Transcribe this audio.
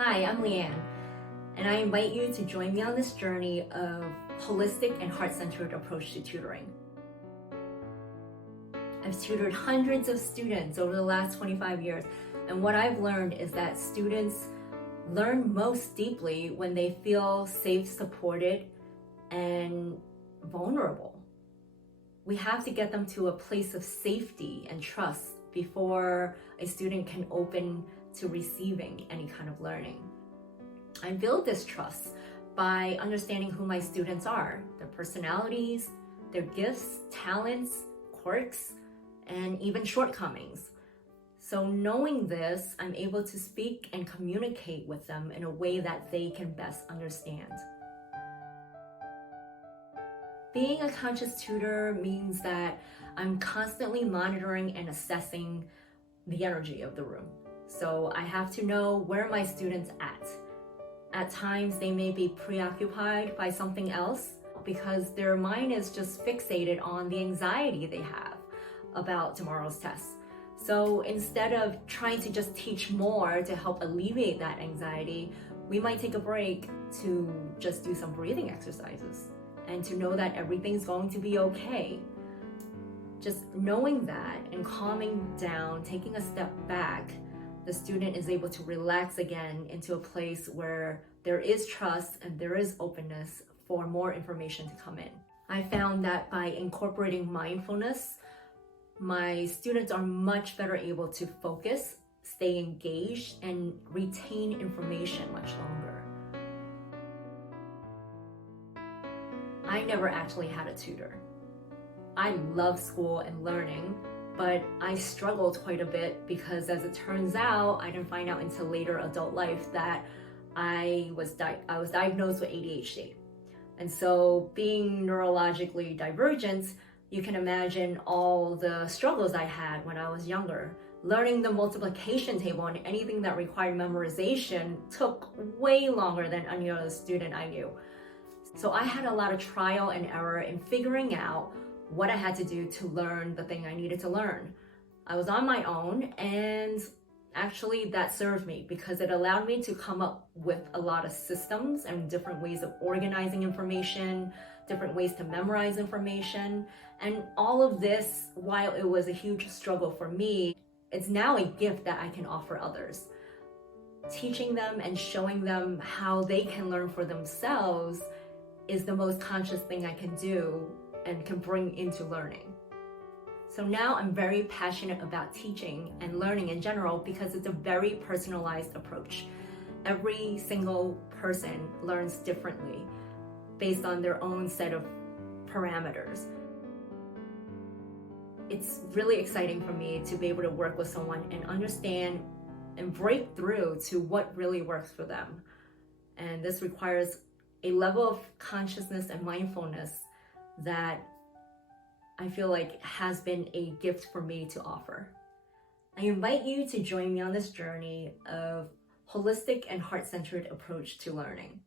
Hi, I'm Liyan, and I invite you to join me on this journey of holistic and heart-centered approach to tutoring. I've tutored hundreds of students over the last 25 years, and what I've learned is that students learn most deeply when they feel safe, supported, and vulnerable. We have to get them to a place of safety and trust before a student can open to receiving any kind of learning. I build this trust by understanding who my students are, their personalities, their gifts, talents, quirks, and even shortcomings. So knowing this, I'm able to speak and communicate with them in a way that they can best understand. Being a conscious tutor means that I'm constantly monitoring and assessing the energy of the room. So I have to know where my students at. At times they may be preoccupied by something else because their mind is just fixated on the anxiety they have about tomorrow's test. So instead of trying to just teach more to help alleviate that anxiety, we might take a break to just do some breathing exercises and to know that everything's going to be okay. Just knowing that and calming down, taking a step back, the student is able to relax again into a place where there is trust and there is openness for more information to come in. I found that by incorporating mindfulness, my students are much better able to focus, stay engaged, and retain information much longer. I never actually had a tutor. I love school and learning, but I struggled quite a bit because, as it turns out, I didn't find out until later adult life that I was diagnosed with ADHD. And so being neurologically divergent, you can imagine all the struggles I had when I was younger. Learning the multiplication table and anything that required memorization took way longer than any other student I knew. So I had a lot of trial and error in figuring out what I had to do to learn the thing I needed to learn. I was on my own, and actually that served me because it allowed me to come up with a lot of systems and different ways of organizing information, different ways to memorize information. And all of this, while it was a huge struggle for me, it's now a gift that I can offer others. Teaching them and showing them how they can learn for themselves is the most conscious thing I can do and can bring into learning. So now I'm very passionate about teaching and learning in general because it's a very personalized approach. Every single person learns differently based on their own set of parameters. It's really exciting for me to be able to work with someone and understand and break through to what really works for them. And this requires a level of consciousness and mindfulness that I feel like has been a gift for me to offer. I invite you to join me on this journey of holistic and heart-centered approach to learning.